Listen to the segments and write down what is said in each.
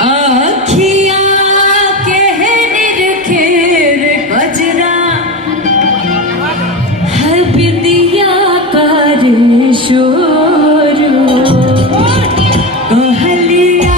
आखिया कहने रखेर कजरा है बिंदिया कर शोर कहलिया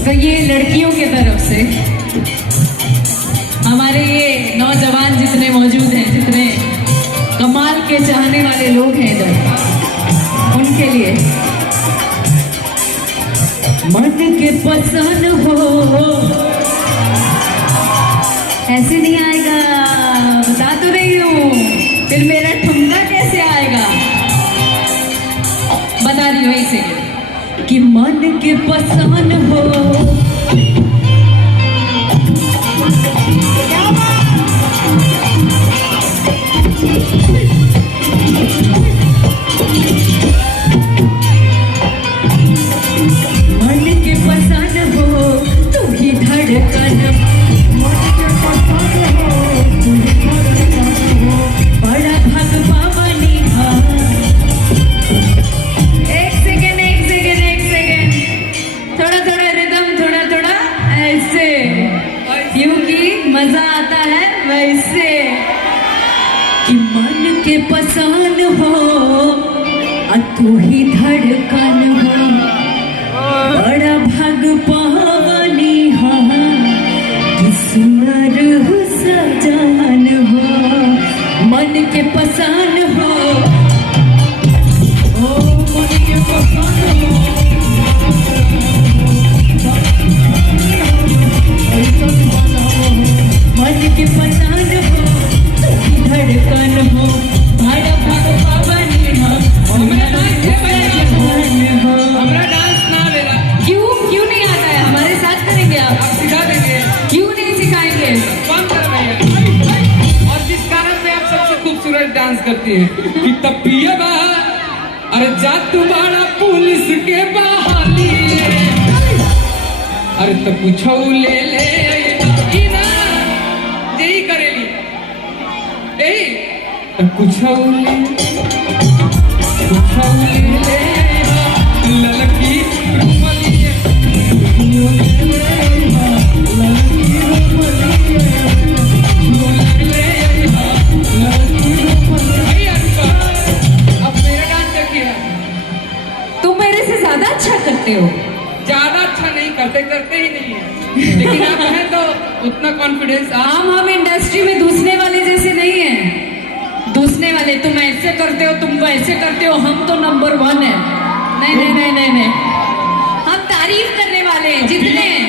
तो ये लड़कियों की तरफ से हमारे ये नौजवान जितने मौजूद हैं, जितने कमाल के चाहने वाले लोग हैं इधर, उनके लिए मन के पसंद हो ऐसे नहीं आएगा, बता तो रही हूँ, फिर मेरा ठुमका कैसे आएगा, बता रही हूँ ऐसे कि मन के पसंद हो मन के पसंद हो तू ही धड़कन, मन के पसंद हो तू ही धड़कन हो, बड़ा भग पावनी हा। एक सेकेंड, थोड़ा थोड़ा रिदम, थोड़ा ऐसे, क्योंकि मजा आता है वैसे कि मन के पसंद हो तू ही धड़कन हो, बड़ा भग पावनी हा, कि सुनर हो सजान हो, मन के पसंद हो, ओ मन के पसंद हो, मन के पसंद हो तू ही धड़कन हो, बड़ा भग पावनी हा, हमारा डांस ना लेना। क्यों नहीं आता है? हमारे साथ करेंगे आप सिखा देंगे। क्यों नहीं सिखाएंगे? कौन कर भैया? और जिस कारण में आप सबसे खूबसूरत डांस करती है कि तपिया बाहर, अरे जा तुम्हारा पुलिस के बहाली, अरे तो पूछो ले ना, यही करेली, यही तो पूछो ले ललकी रुमलिया, अब मेरा डांस देखिए। तुम मेरे से ज्यादा अच्छा करते हो। ज्यादा अच्छा नहीं करते ही नहीं है, लेकिन आप हैं तो उतना कॉन्फिडेंस। हम इंडस्ट्री में दूसरे वाले जैसे नहीं हैं। दूसरे वाले तुम ऐसे करते हो, तुम वैसे करते हो, हम तो नंबर 1 है। नहीं, हम तारीफ करने वाले हैं जितने हैं।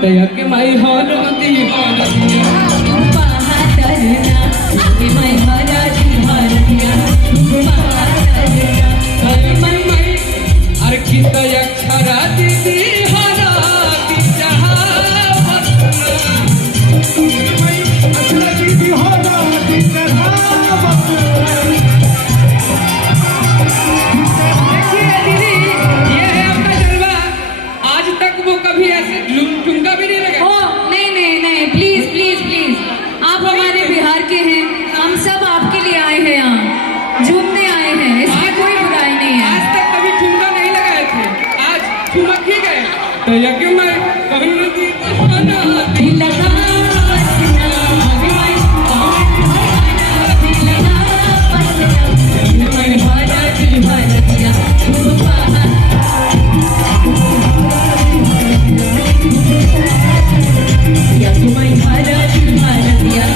तया के माई हारो दीवाना बहादुरना ये मैं हरा दीवानिया बहादुरना अरे की तया छरा दीदी हरा दी ठुमका भी नहीं लगा। ओ नहीं नहीं नहीं प्लीज प्लीज प्लीज आप हमारे बिहार के हैं, हम सब आपके लिए आए हैं, यहाँ झूमने आए हैं, इसमें कोई बुराई नहीं है। आज तक कभी ठुमका नहीं लगाए थे, आज ठुमक ही गए। तो यज्ञ में कहूँ दी बहाना दिल लगा बसना, अभी मैं दिल लगा बसना, मैं हरा दीवानिया या तुम्हें हरा दीवानिया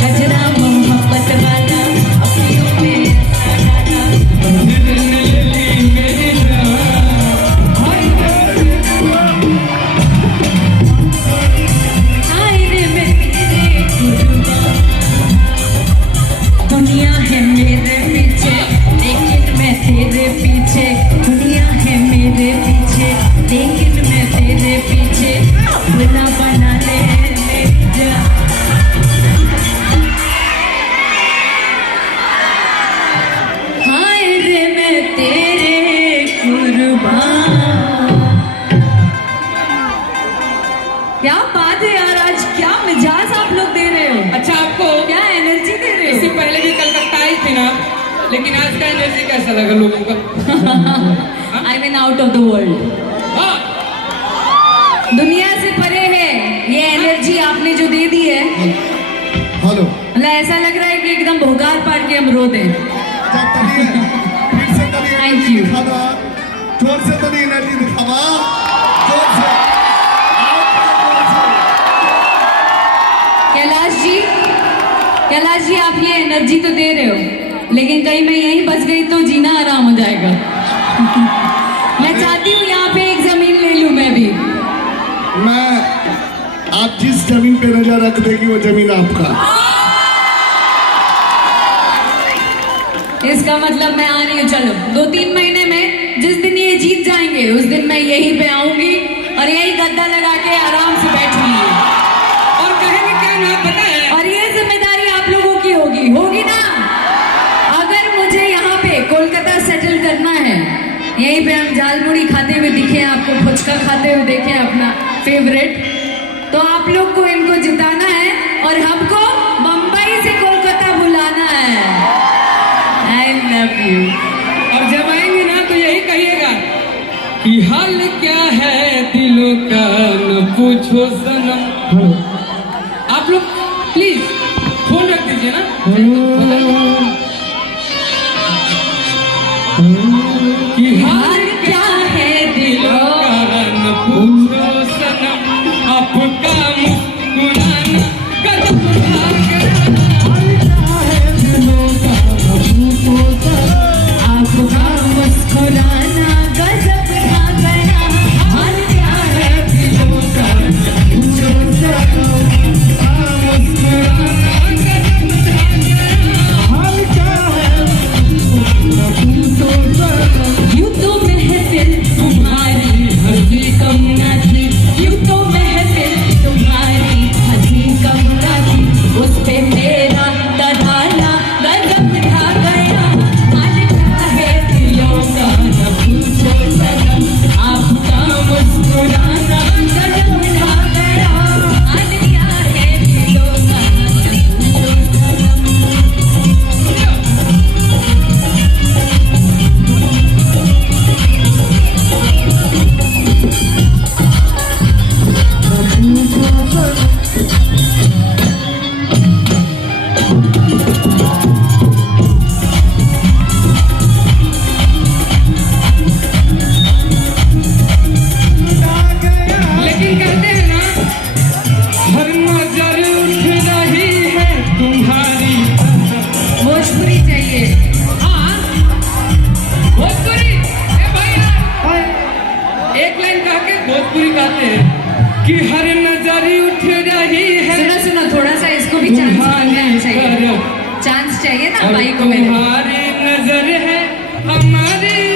गजरा मोहब्बत वाला अपनों में आए रे मैं तेरे कुर्बान, दुनिया है मेरे पीछे लेकिन मैं तेरे पीछे, दुनिया है मेरे पीछे लेकिन मैं तेरे पीछे, अपना बना ले जा। हाय रे मैं तेरे कुर्बान। क्या बात है यार, आज क्या मिजाज आप लोग दे रहे हो, अच्छा आपको क्या एनर्जी दे रहे इससे हो। पहले भी कलकत्ता आई थी ना, लेकिन आज का एनर्जी कैसा लगा लोगों का? I mean out of the world, हाँ दुनिया से परे है ये एनर्जी आपने जो दे दी है। हेलो मतलब ऐसा लग रहा है कि एकदम भोगाल पार के हम रो दें। फिर से तनी Thank you. दिखावा, जोर से तनी एनर्जी दिखावा, जोर से कैलाश जी आप ये एनर्जी तो दे रहे हो, लेकिन कहीं मैं यहीं बच गई तो जीना आराम हो जाएगा। मैं चाहती हूँ यहाँ पे एक जमीन ले लूँ मैं भी। मैं आप जिस जमीन पे नजर रख देगी वो जमीन आपका। इसका मतलब मैं आ रही हूँ, चलो 2-3 महीने में जिस दिन ये जीत जाएंगे उस दिन मैं यहीं पे आऊंगी और यही गद्दा लगा के आराम से बैठूंगी। और कहेंगे क्या ना पता है, और ये जिम्मेदारी आप लोगों की होगी, होगी ना। अगर मुझे यहाँ पे कोलकाता सेटल करना है, यहीं पे हम झालमुड़ी खाते हुए दिखे, आपको फुचका खाते हुए देखे अपना फेवरेट, तो आप लोग को इनको जिताना है और हमको मुंबई से कोलकाता बुलाना है। I love you. और जब आएंगे ना तो यही कहिएगा कि हाल क्या है दिलों का न पूछो सनम। आप लोग प्लीज फोन रख दीजिए ना। कि हाल क्या है दिलों का न पूछो सनम, आपका मुस्कुराना कदम आपका मुस्कुराना गजब खा गया। हाल क्या है दिलों का पूछो सनम, मुस्कुराना कदम एक लाइन गा के भोजपुरी गाते हैं कि हर नजर उठ रही है। सुनो सुनो, थोड़ा सा इसको भी चांस मिलना चाहिए, चांस चाहिए ना भाई को मेरे। तुम्हारी नजर है हमारी